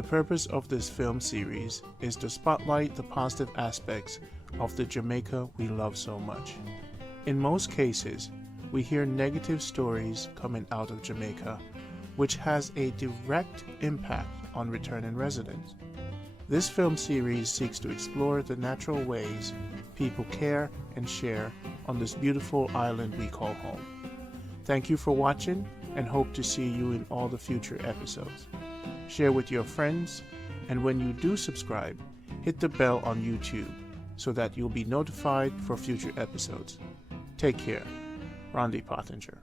The purpose of this film series is to spotlight the positive aspects of the Jamaica we love so much. In most cases, we hear negative stories coming out of Jamaica, which has a direct impact on returning residents. This film series seeks to explore the natural ways people care and share on this beautiful island we call home. Thank you for watching and hope to see you in all the future episodes. Share with your friends, and when you do subscribe, hit the bell on YouTube so that you'll be notified for future episodes. Take care. Rhonda Pottinger.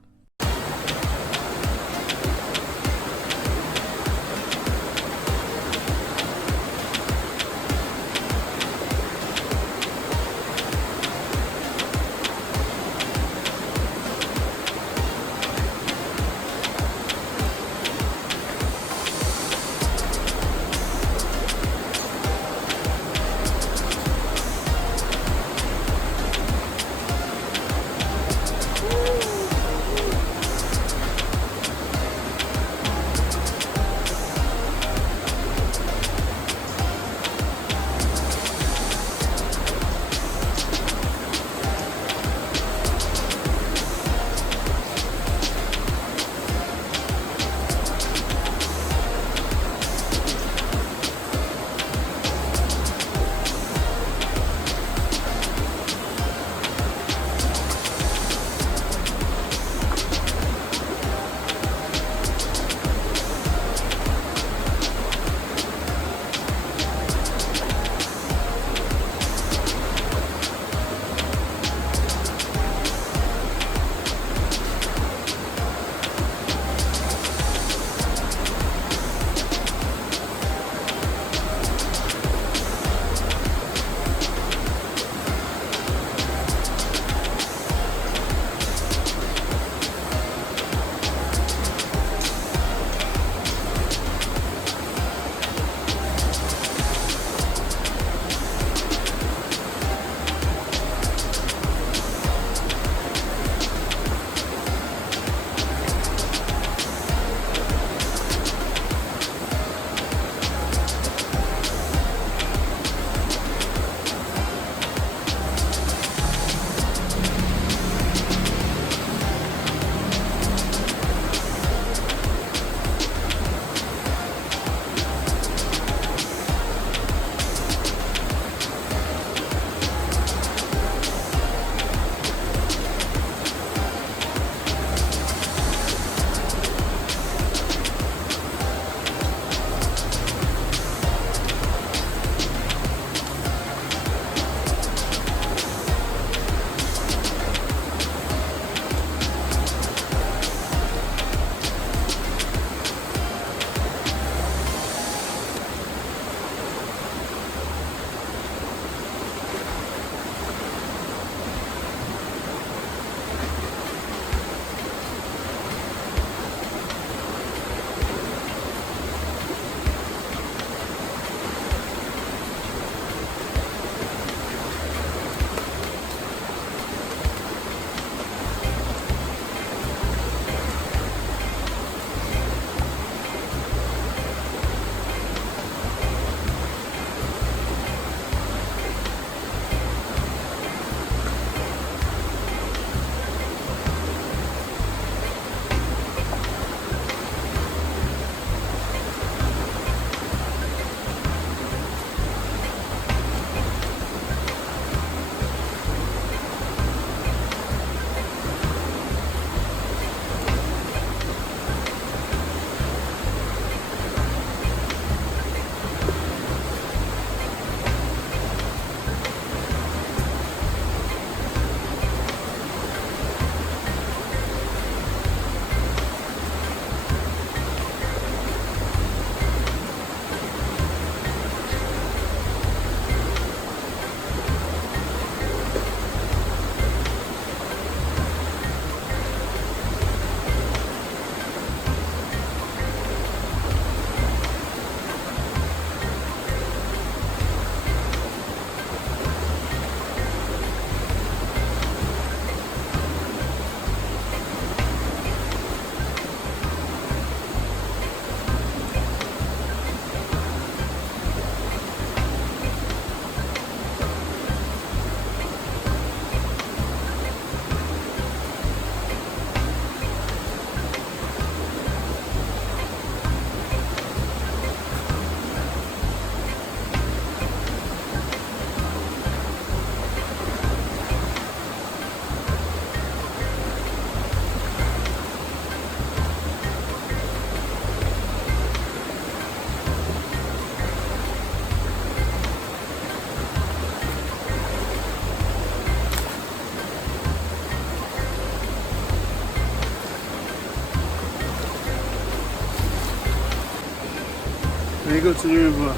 you go to the river,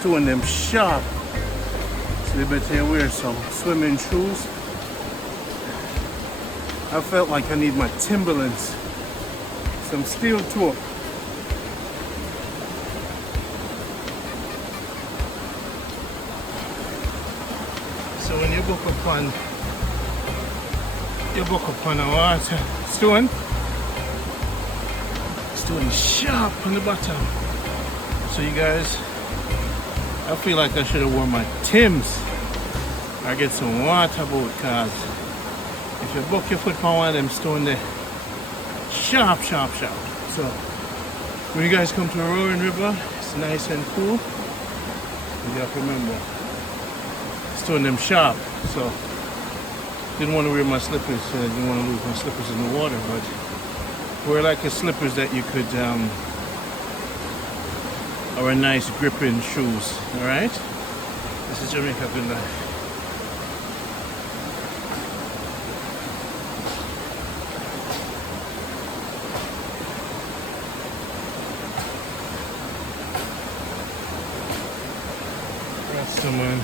stone them sharp. So you better wear some swimming shoes. I felt like I need my Timberlands, some steel toe. So when you book upon a water stone sharp on the bottom. So you guys, I feel like I should have worn my Timbs or get some water boat, cause if you buck your foot on one of them stone there, sharp. So when you guys come to a roaring river, it's nice and cool. You have to remember, stone them sharp. So didn't want to wear my slippers, didn't want to lose my slippers in the water, but wear like a slippers that you could or a nice gripping shoes. All right, this is Jamaica Good Life. That's the man.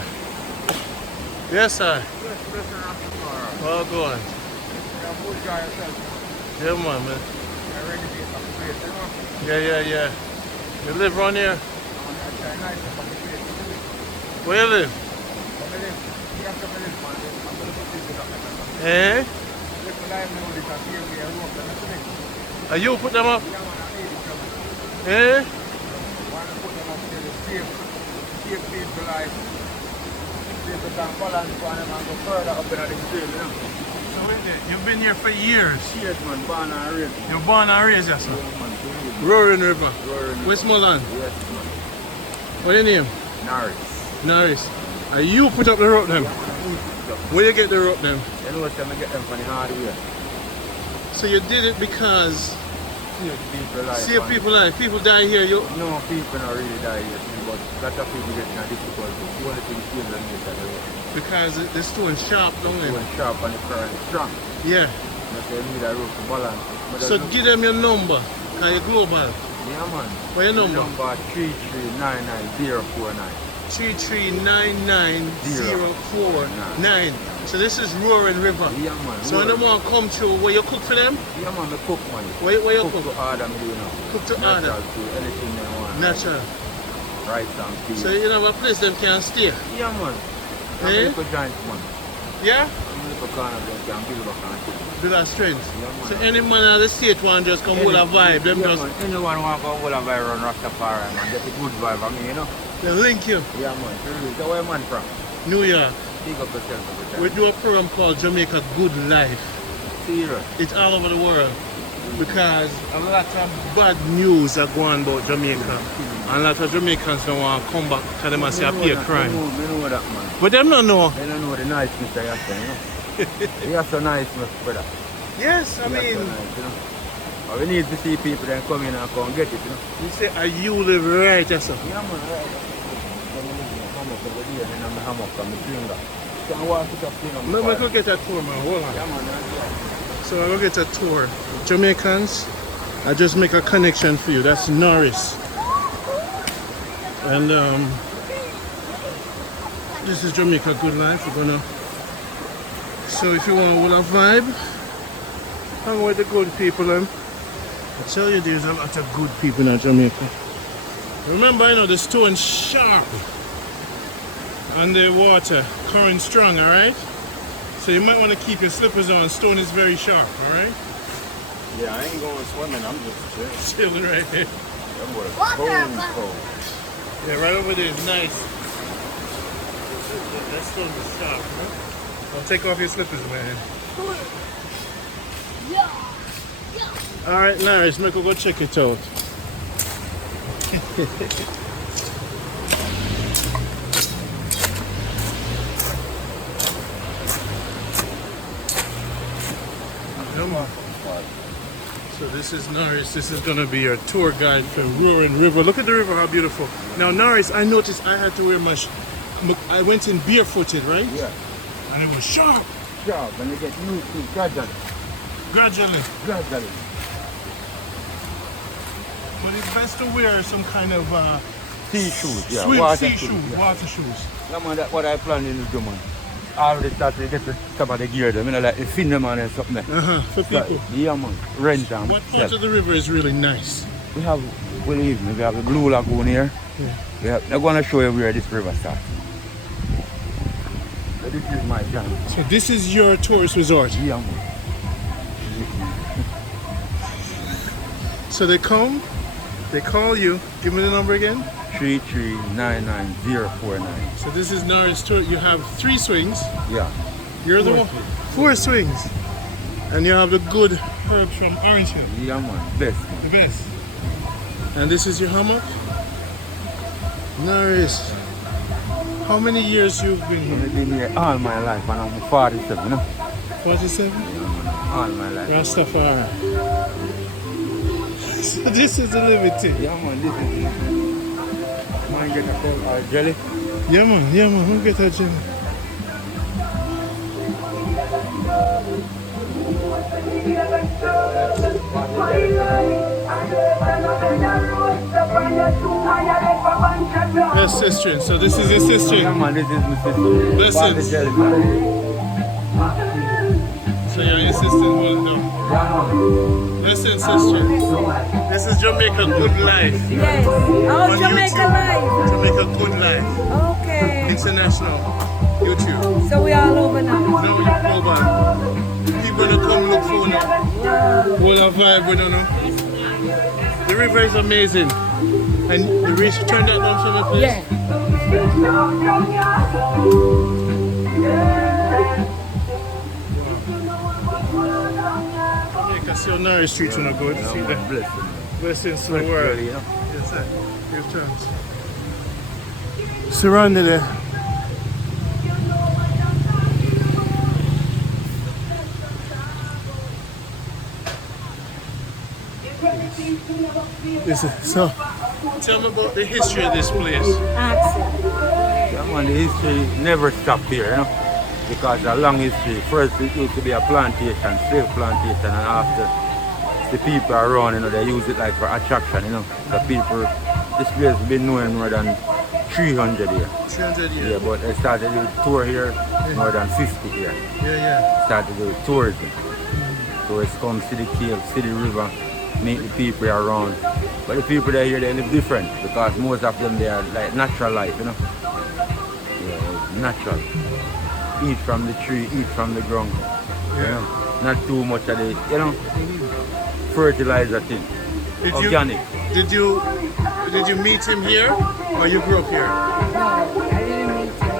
Yes, sir. Oh, go on. Yeah, man. Yeah. You live around here? Where you live? Eh? Are you put them up? Eh? So you've been here for years? Years, man. Born and raised. You're born and raised, yes, sir? Roaring River. Westmoreland. Yes, man. What's your name? Norris. Are you put up the rope then? Where you get the rope then? You know what time I get them from the hardware. So you did it because See people life. People die here. You No, people not really die here, but a lot of people get in a difficulty. The only thing children get at the road. because the stone sharp, don't it? Stone sharp and the current strong. Yeah. But they need a rope to balance. So give them your number, because you're global. Yeah, man. What's your number? Number 3399049. 3399049. So this is Roaring River. Yeah, man. So when they want to come to, where you cook for them? Yeah, man, I cook, man. Where you cook? Cook to order, me do, you know. Cook to order? Natural food, anything they want. Natural. Rice and peas. So you have a place them can stay? Yeah, man. I'm Eh? a little giant, man. Yeah? I'm a little corner, they can build up and things. Build a strength. Yeah, man. So any man on the state want just come hold a vibe, them Yeah, just man. Anyone want to come hold a vibe around Rastafari, man. Get a good vibe on me, you know. they link you. Yeah, man. So where man from? New York. Big up yourself every time. We do a program called Jamaica Good Life. Serious. It's all over the world because a lot of bad news are going about Jamaica. And a lot of Jamaicans don't want to come back because they must say a peer crime. They know that, man. But them don't know. They don't know the niceness they have, you know. You are so nice, my brother. Yes, I You are mean, so nice, you know. But we need to see people then come in and come get it, you know. you say, are you live right, yes, sir? Yeah, man, right. Hammock over there, and I'm a hammock from the finger. Can I walk it up, you know? Let me go get a tour, man. Hold on. Yeah, man, So I'm going to get a tour. Jamaicans, I just make a connection for you. That's Norris. And this is Jamaica Good Life. We're gonna. So if you want a vibe, hang with the good people. I tell you, there's a lot of good people in Jamaica. Remember, you know, the stone sharp and the water current strong. All right. So you might want to keep your slippers on. Stone is very sharp. All right. yeah, I ain't going swimming, I'm just Chilling right there. cold. Yeah, right over there is nice. That stone is sharp, huh? Don't take off your slippers, man. All right, Norris, make go check it out. Come on. So this is Norris. This is gonna be your tour guide for Roaring River. Look at the river, how beautiful. Now, Norris, I noticed I had to wear my. I went in barefooted, right? Yeah. And it was sharp. Sharp, and you get used to it gradually. Gradually. Gradually. But it's best to wear some kind of Sea shoes, yeah. swim Water sea shoes, shoes, yeah. water shoes. Yeah, man, that's what I plan to do, man. Already start to get the top of the gear, them, you know, like the fin them and something. For people. Yeah, man. Rent and What part of the river is really nice? We have, believe me, we have the Blue Lagoon here. Yeah. I'm going to show you where this river starts. So this is my channel. So this is your tourist resort. Yeah, man. So they come, they call you. Give me the number again. 3399049. So this is Norris tour. You have 3 swings. Yeah. You're the one. 4 swings. And you have the good herbs from Orange Hill. Yeah, man. Best. The best. And this is your hammock? Norris. How many years you've been here? I've been here all my life and I'm 47, you know? 47? All my life. Rastafari. So this is the liberty. Yeah, man, this is it. Man, get a cold jelly. Yeah, man, who get a jelly? Yes, sister. So this is your sister. Yeah, man, this is my sister. Blessings. Jelly. So you're your sister, well done. Yeah, man. Listen, sister. This is Jamaica Good Life. Yes. Oh, On Jamaica YouTube. Life. Jamaica Good Life. Okay. International. YouTube. So we all over now. No, you global. People that come look for now. What a vibe, we don't know. The river is amazing. And the reach turned that down for me, please. Yeah. You can see on Norris Street when I go to see the blessings to the world. Yes, sir. Give thanks. Surrounded there. Listen, so tell me about the history of this place. Yeah, man, the history never stopped here, you know, because a long history. First, it used to be a plantation, slave plantation, and after the people around, you know, they use it like for attraction, you know. The people, this place has been known more than 300 years. 300 years. Yeah, but they started to tour here more than 50 years. Yeah. Started to tourism. So it's come see the cave, see the river, meet the people around. But the people that here, they live different because most of them, they are like natural life, you know. Yeah, natural. Eat from the tree, eat from the ground. You know? Not too much of the, you know, fertilizer thing. Organic. Did you meet him here or you grew up here? No, I didn't meet him.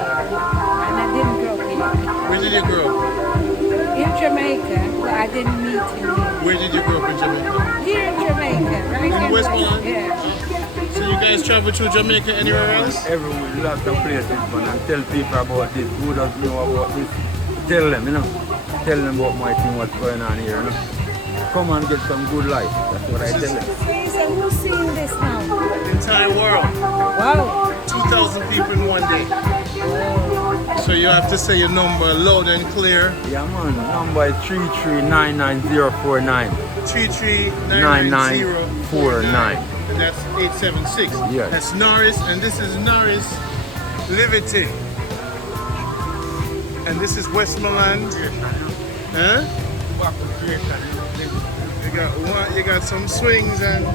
And I didn't grow up here. Where did you grow up? In Jamaica, but I didn't meet him here. Where did you grow up in Jamaica? Here in Jamaica, right In here. Westmoreland? Yeah. So you guys travel through Jamaica anywhere else? Everywhere, lots of places, man, and tell people about this. Who doesn't know about this? Tell them, you know. Tell them about my thing, what's going on here, you know. Come and get some good life. That's what I tell them. Please, and who's seeing this now? The entire world. Wow. 2,000 people in one day. So you have to say your number loud and clear. Yeah, man. Number is 3399049. 3399049. And that's 876. Yes. That's Norris, and this is Norris Liberty. And this is Westmoreland. Huh? You got some swings and.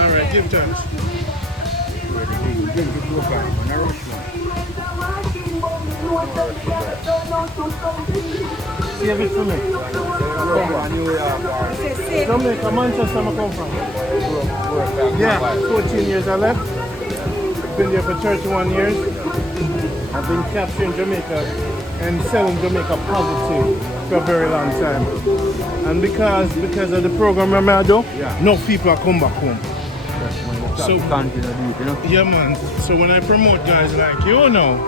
All right, give thanks. Save it for me. Jamaica, Manchester, I come from. Yeah, 14 years I left. Been there for 31 years. I've been capturing Jamaica and selling Jamaica positive for a very long time. And because of the program I do, no people are come back home. So, yeah, man. So when I promote guys like you know,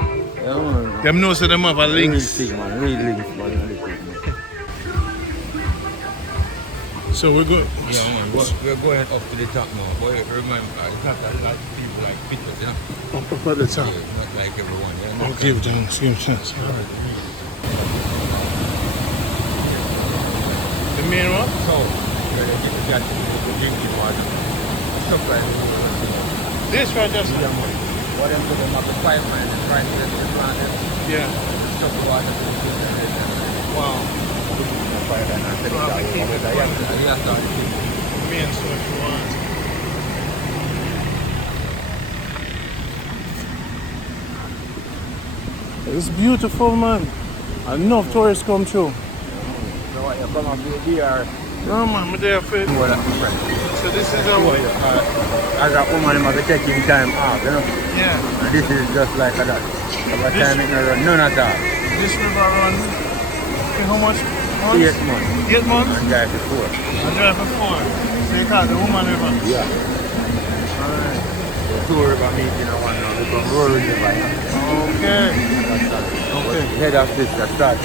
them know so them have a links. So we're good. Yeah, man. We're going up to the top now. But remember, it's not a lot of people like pictures, you know? Up at the top. Yeah, not like everyone. Yeah? I'll give them chance. The main one? So, where they get the gas for drinking water. Stuff like that. This right there, Yeah, sir. man. What them put them up the pipeline and try to get the plant and Yeah. stuff the water to the Wow. pipeline and take it Well, I keep it out. running. Yeah, start to keep Me and so if you want. It's beautiful, man. Enough tourists come through. So what you come and be here. No, man, I'm there for it. More than different. So this is our way. As a woman, you must be taking time off, you know. Yeah. And this is just like that. Over This- time it not run none at all. This river run. Okay, how much? 8 months. 8 months? And drive before. I drive before. So you call it the woman river. Yeah. Alright. The two river meeting I want now. Become rural river. Okay. Okay. Head of this that starts.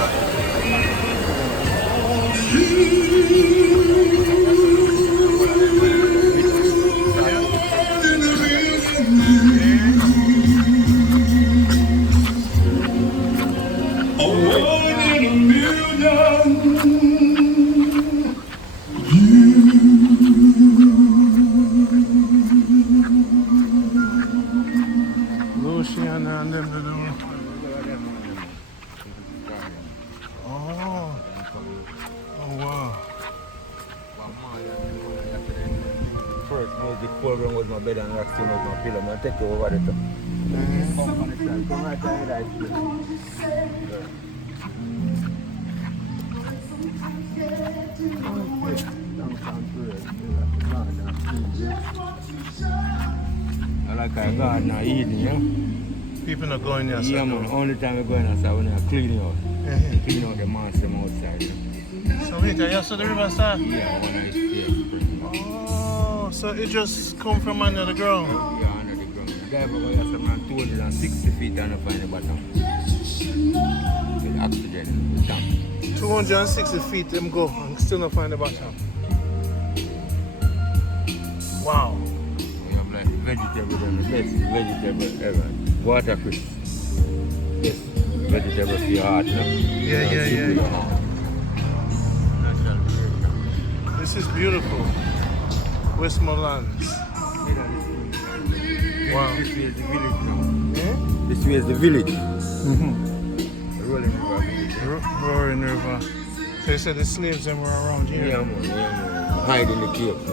Luciana and them to do. Oh. Oh, wow. First music program was my bed and Roxy was my pillow. I'll take you over the top. Come on the side. Come right there. I like our garden now eating, you know? People not going there. Yeah, man. Only time we go in outside when they're cleaning out. Cleaning out the monster outside. You know? So wait, you saw the river start? Yeah, when I stay. Oh, so it just come from under the ground. Yeah, under the ground. The guy over here some 260 feet and find the bottom. With oxygen, with tank. 260 feet them go and still not find the bottom. Wow. We have like vegetable and the best vegetable ever. Water crisp. Best vegetable for your heart, you know? Yeah. Natural creation. This is beautiful. Westmoreland. Wow. This way is the village now. Yeah? This way is the village. Mm-hmm. The rolling river village. Roaring River. So you said the slaves them were around here? Yeah, man. Hide in the cave. The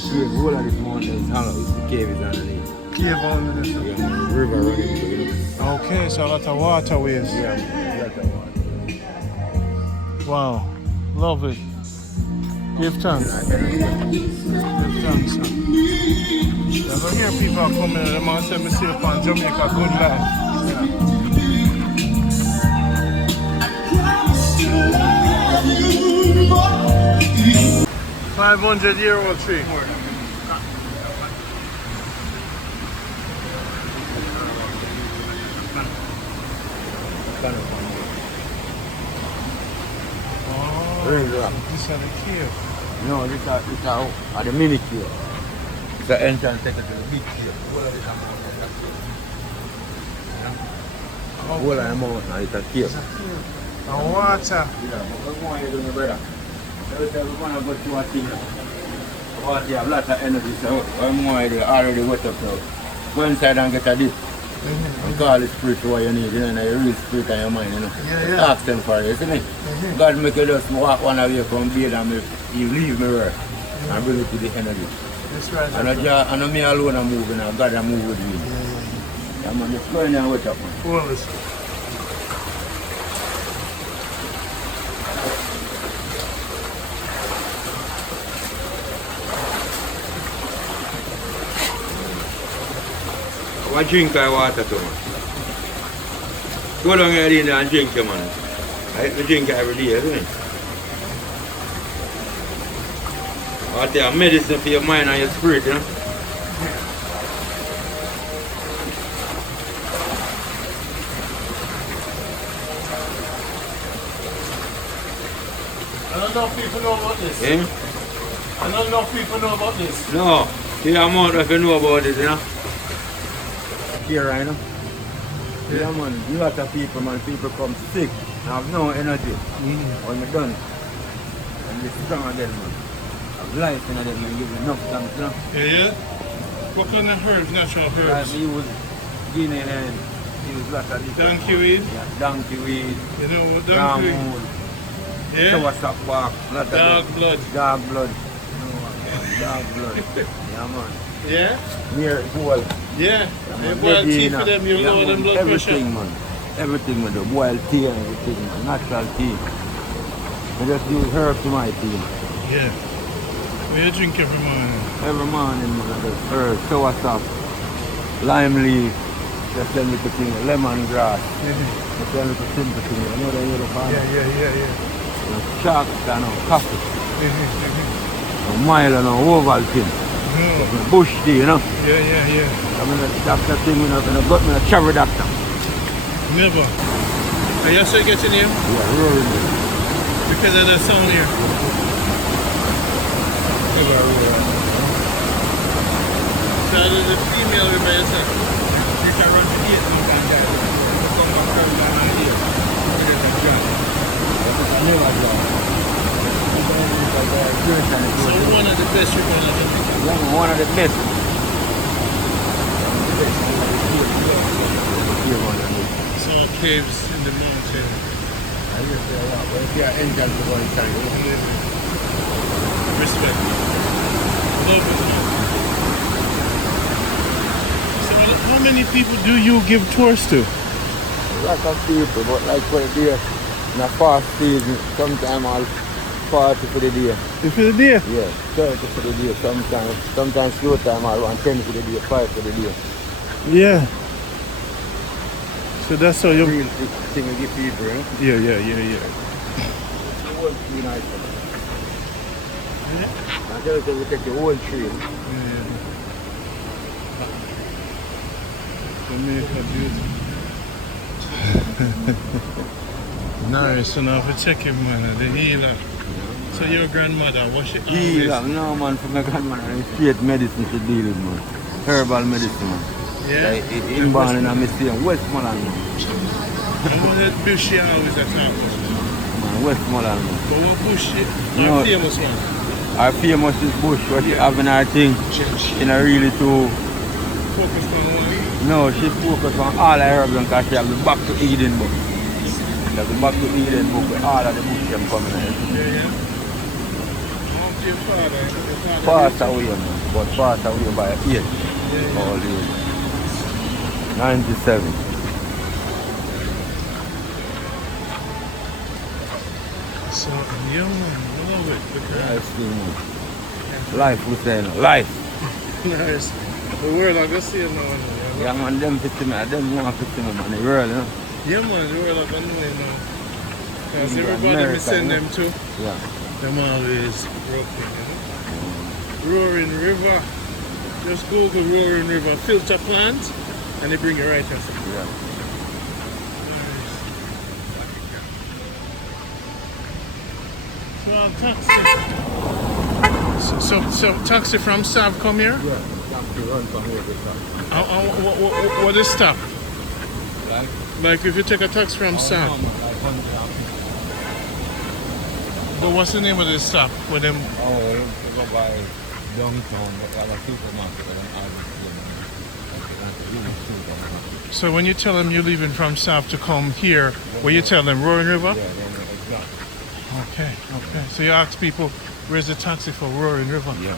cave, all of this mountain is hollow. The cave is underneath. Cave under this. Yeah, man. River running through, you know. Okay, so a lot of waterways. Yeah, man. That's water. Wow. Love it. Give thanks. Give thanks, son. You're going to hear people coming and they might say me see upon Jamaica Good Life. 500-year-old tree. Oh, this is the cave. No, this is the mini cave. It's the entrance take it to the big cave. All of this mountain is a cave. All of the mountain is a cave. And water. Yeah, but what more you doing, brother? Every time we want to go to a thing, water you have lots of energy, so what more you do, already wet up now. Go inside and get a dip. And call the spirit what you need, you know, your real spirit and your mind, you know. Yeah. Ask them for it, isn't it? God make you just walk one away from bed and you leave me work and bring it to the energy. That's right. And not me alone I'm moving, and God I'm moving with me. Yeah, man, just go in there and wake up, man. Well, listen. What drink I water to, man? Go down here in there and drink, man. I drink every day, isn't it? Water is medicine for your mind and your spirit, you know? I don't know if people know about this. Yeah? I don't know if people know about this. No, the amount if you know about it, you know? Here, right now. Yeah, man, a lot of people, man, people come sick and have no energy. When you're done, and you're strong again, man. life in them and give enough thanks, you know. Yeah. What kind of herbs, natural Like herbs? we use guinea hen, we use lots of different. Donkey weed? Yeah, donkey weed, You know what donkey weed? ramwood, Yeah. soursop bark, lot of Dog them. blood. Dog blood. You know what, man, dog blood. Yeah, man. Yeah? Near gold. Yeah. Yeah, You man. boil tea Veggie, for them, you yeah, lower them man. blood Everything, pressure. man. Everything, man. The boiled tea and everything, man. Natural tea. I just use herbs to my tea. Yeah. What you drink every morning? Every morning, man, I just herbs, soursop, lime leaf, just a little thing, lemongrass, just a little simple thing. You know the yellow part? Yeah. Shark and coffee. Mile and oval thing. No. Bush tea, you know. Yeah. I'm gonna doctor thing, you know, gonna got me a cherry doctor. Never. Are you also getting him? Yeah, roaring. Because of that sound here. So the female remains there. You can run the gate sometimes, guys. You come back early and I'm here. You can jump. I never go. So one of the best you're going to do. Yeah, one of the best. So caves in the mountain. Respect. Love it. So how many people do you give tours to? Lots of people, but like for the day, in a fast season, sometimes I'll 40 for the day. If it's there. Yeah, 30 for the day, sometimes slow time I'll run 10 for the day, 5 for the day. Yeah. So that's how you. Real thing we give people, eh? Yeah. The whole tree nice. I tell you, we take the whole tree. Jamaica beauty. Norris, so now if check him, man, the healer. So your grandmother, what she always... Healer, no man, for my grandmother, straight medicine to deal with, man. Herbal medicine, man. Yeah? Like, in born in a museum, Westmoreland, man. And what that bush she always attack? Man, Westmoreland, man. But what bush she... No. Our famous one. Our famous is bush, what she having her thing, in a really too... Focus on one. No, she focused on all her herbs because she have the Back to Eden book. She have the Back to Eden book with all of the books them coming in. Yeah. Home to your father. Your father Passed away, man, but passed away by 8. All age. 97. So, yeah, man, I love it. Look at Life thing, man. Life, we say, no. Life. that. Nice. The world, I can see it now. Yeah, man, them fit me, them want fit me, man, the world, you know. Yeah, man, the world, I can know it now. Because Yeah, everybody we America, send yeah. them to, Yeah. them always broken, you know. Roaring River. Just Google Roaring River filter plant and they bring it right here. Yeah. So taxi from Sav come here? Yeah, taxi run from here to Sav. What is stop? Like, Like if you take a taxi from Sav, but what's the name of this stop? With them? oh, to go by downtown, but other supermarket, I don't have it. So when you tell them you're leaving from Sav to come here, what you tell them, Roaring River? Yeah, then exactly. Okay. So you ask people, where's the taxi for Roaring River? Yeah.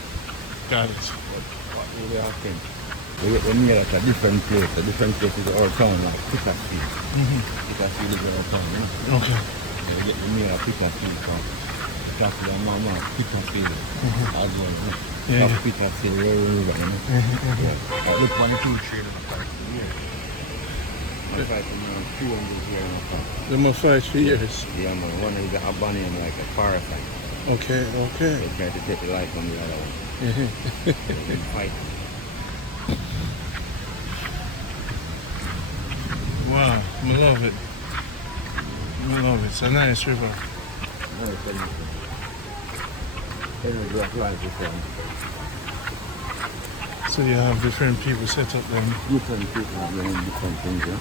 Got it. What really happened? We meet at a different place. A different place is our town, like Pickersfield. Pickersfield is our town, you know? Okay. We get the meal at Pickersfield from Pickersfield and Mama, Pickersfield as well, you know? Yeah. From Pickersfield, Roaring River, you know? Yeah. I look 1 2 3 in the park. Yeah. I'm fighting 200 here in the park. They must fight for years. Yeah, man. One is the Albanian, like a parasite. Okay. They try to take the life from the other one. They fight. Wow, I love it. It's a nice river. No, it's energy of life is So you have different people set up them. different people are doing different things, yeah?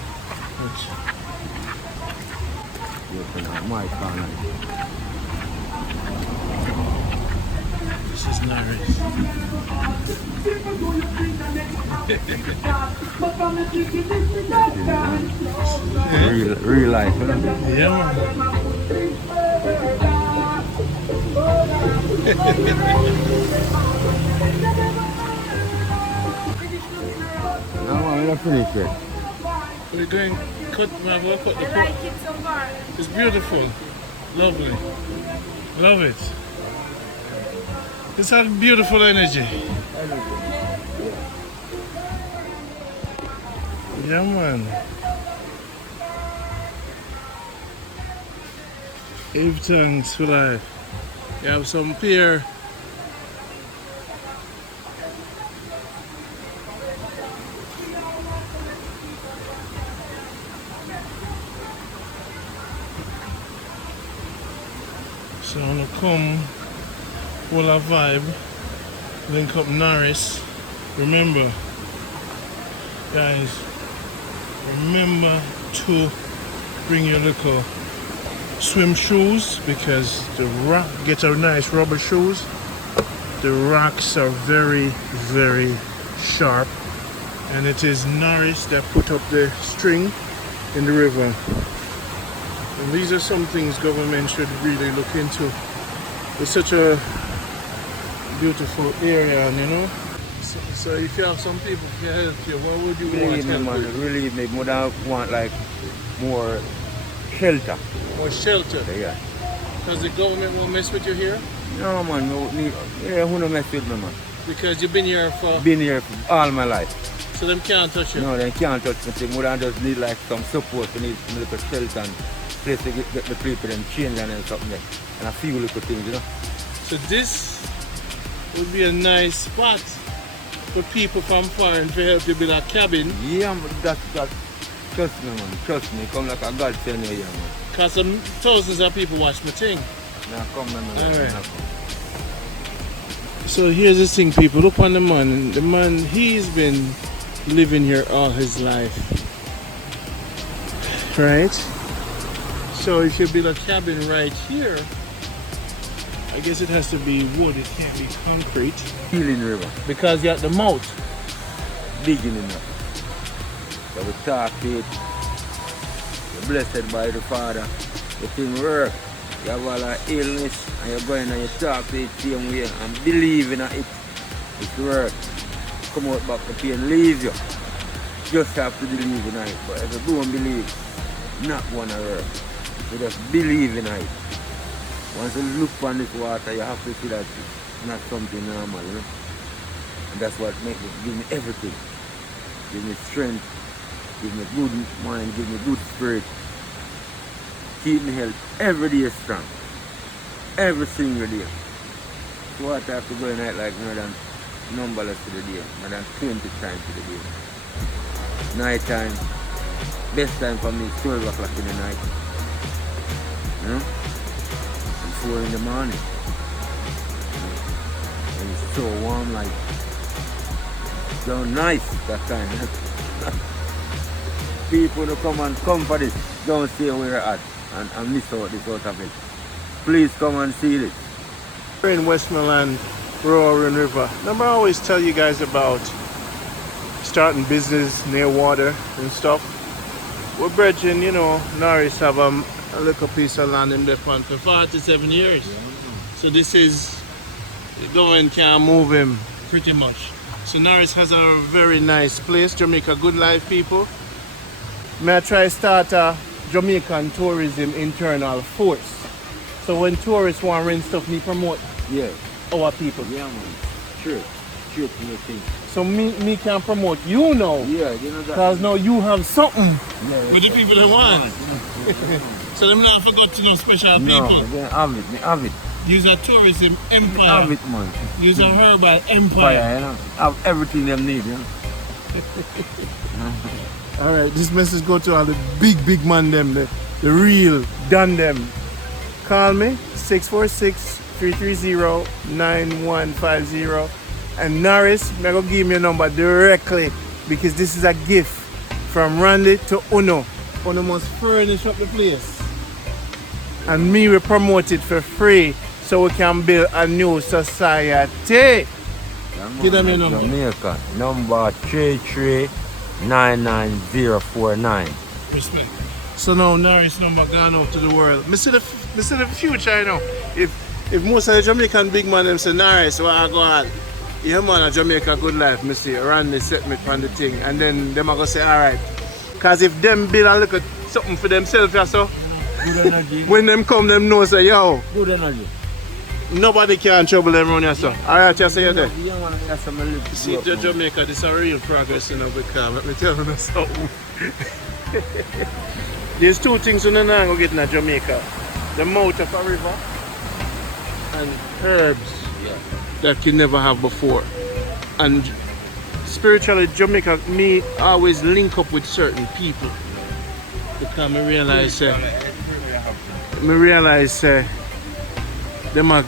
Which, Different, my corner. This is Norris. Real life, you know? Yeah, man. No, man, we're not finished yet. We're going cut, man. We'll cut the I like it so far. It's beautiful. Lovely. Love it. It's had beautiful energy. Yeah, man. Thanks for life. You have some pear. So I'm gonna come, full of vibe, link up Norris. Remember, guys, remember to bring your little swim shoes because the rock, get a nice rubber shoes. The rocks are very, very sharp, and it is Norris that put up the string in the river. And these are some things government should really look into. It's such a beautiful area, and you know. So if you have some people who can help you, what would you want help with? Relieve me. Would I want like more shelter? More shelter? Yeah. Because the government won't mess with you here? No, man. No, yeah, who no mess with me, man? Because you've been here for... Been here for all my life. So them can't touch you? No, they can't touch me. Would I just need like some support? We need some little shelter and place to get the people and change and something there. And a few little things, you know. So this would be a nice spot for people from foreign to help you build a cabin. Yeah, that's trust me, man. Trust me. Come like a God send you here, man. Because thousands of people watch my thing. Now come, man. Alright. So here's the thing, people. Look on the man. The man, he's been living here all his life. Right? So if you build a cabin right here, I guess it has to be wood, it can't be concrete. Healing river. Because you're at the mouth. Digging in there. So we talk to it. You're blessed by the Father. The thing work. You have all that illness and you're going and you talk to it same way and believe in it. It work. Come out back the pain, leave you. Just have to believe in it. But if you don't believe, not gonna work. You just believe in it. Once you look on this water, you have to see that it's not something normal, you know? And that's what makes it give me everything. Give me strength, give me good mind, give me good spirit. Keep me health every day strong. Every single day. So water have to go in night like more than numberless to the day, more than 20 times to the day. Night time, best time for me is 12 o'clock in the night. You know? And 4 in the morning. And it's so warm, like so nice that time. People who come and come for this, don't stay where you're at and miss out this out of it. Please come and see this. We're in Westmoreland, Roaring River. Remember I always tell you guys about starting business near water and stuff. We're brethren, you know, Norris have a little piece of land in the front for 47 years. So this is, the government can't move him pretty much. So Norris has a very nice place, Jamaica Good Life people. May I try start a Jamaican tourism internal force. So when tourists want to rent stuff, me promote our people. Yeah, man. Sure. Sure to your thing. So me can promote you now. Yeah, you know that. Because now you have something. Yeah, with the people that want. So them not forgot to know special people. No, they have it. Use a tourism empire. Have it, man. Use a herbal empire. Fire, you know. Have everything them need, you know. Alright, this message go to all the big man them, the real done them. Call me 646-330-9150. And Norris, I'm going to give me your number directly because this is a gift from Rhonda to Uno. Uno must furnish up the place. And me will promote it for free. So so we can build a new society. Give them your number. Jamaica, number 33-99049. Respect. So now Norris number gone out to the world. Me see the future, you know. If most of the Jamaican big man them say Norris, what I go on? Yeah man, a Jamaica Good Life, me see. Randy set me on the thing. And then them are going to say, alright. Because if them build a little something for themselves, yeah, so Good energy. when them come, them know say, yo, Good energy. nobody can trouble them around here, so. Alright, just say you there. You want to have some little See, Jamaica, this is a real progress, you know, because let me tell you something. There's two things you're not going to get in Jamaica. The mouth of a river and herbs that you never have before. And spiritually, Jamaica, me always link up with certain people. Because I realize, them are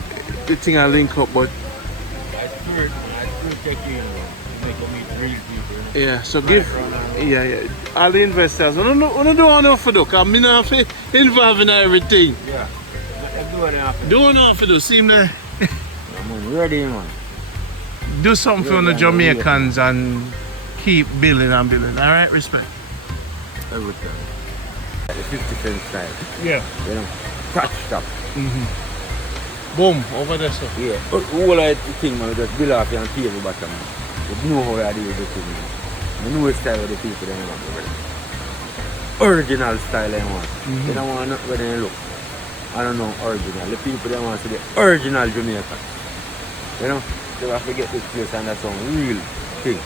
the thing I link up, but yeah, so give, yeah, all the investors, I don't want enough for do, because I'm not involved in everything. Yeah. Don't know for do, see me, I'm ready, man. do something for the Jamaicans and keep building and building, alright, respect. Everything. The 50-cent style. Yeah. You know, touch stop. Boom, over there, so. Yeah. But all I think, man, just build off and pay the bottom. You know how I do the thing. I know the style of the people they want. Original style they want. They don't want nothing where they look. I don't know original. The people they want to see the original Jamaica. You know? They have to get this place and that's some real thing.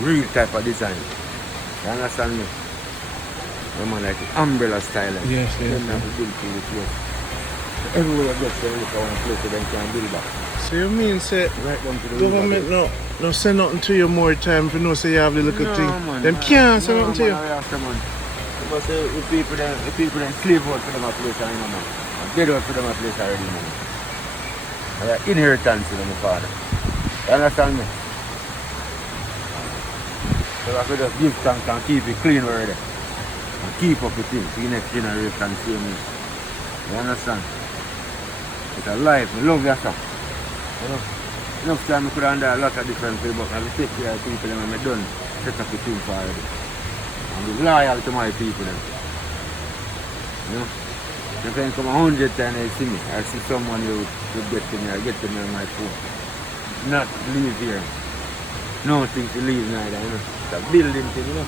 Real type of design. You understand me? The man like the umbrella style. Like. Yes, yes. They have to build to the place. Everywhere you get to look at one place so they can build back. So you mean say Right down to the government no say nothing to you more time for no say you have the little thing. Man, Them can't say nothing to you. But the people then slave out for them a place and you know man. And dead out for them a place already man. And your inheritance to them father. You understand me? So I could just give thanks and keep it clean already. And keep up the thing for the next generation see me. You understand? It's a life, I love yourself. You know? Enough time I could have done a lot of different things, but I will take care of people and I'm done set up the thing for already. I'm loyal to my people then. You know? If I come 100 times I see me, I see someone who get to me, I get to me on my phone. Not leave here. No thing to leave neither, you know. It's a building thing, you know.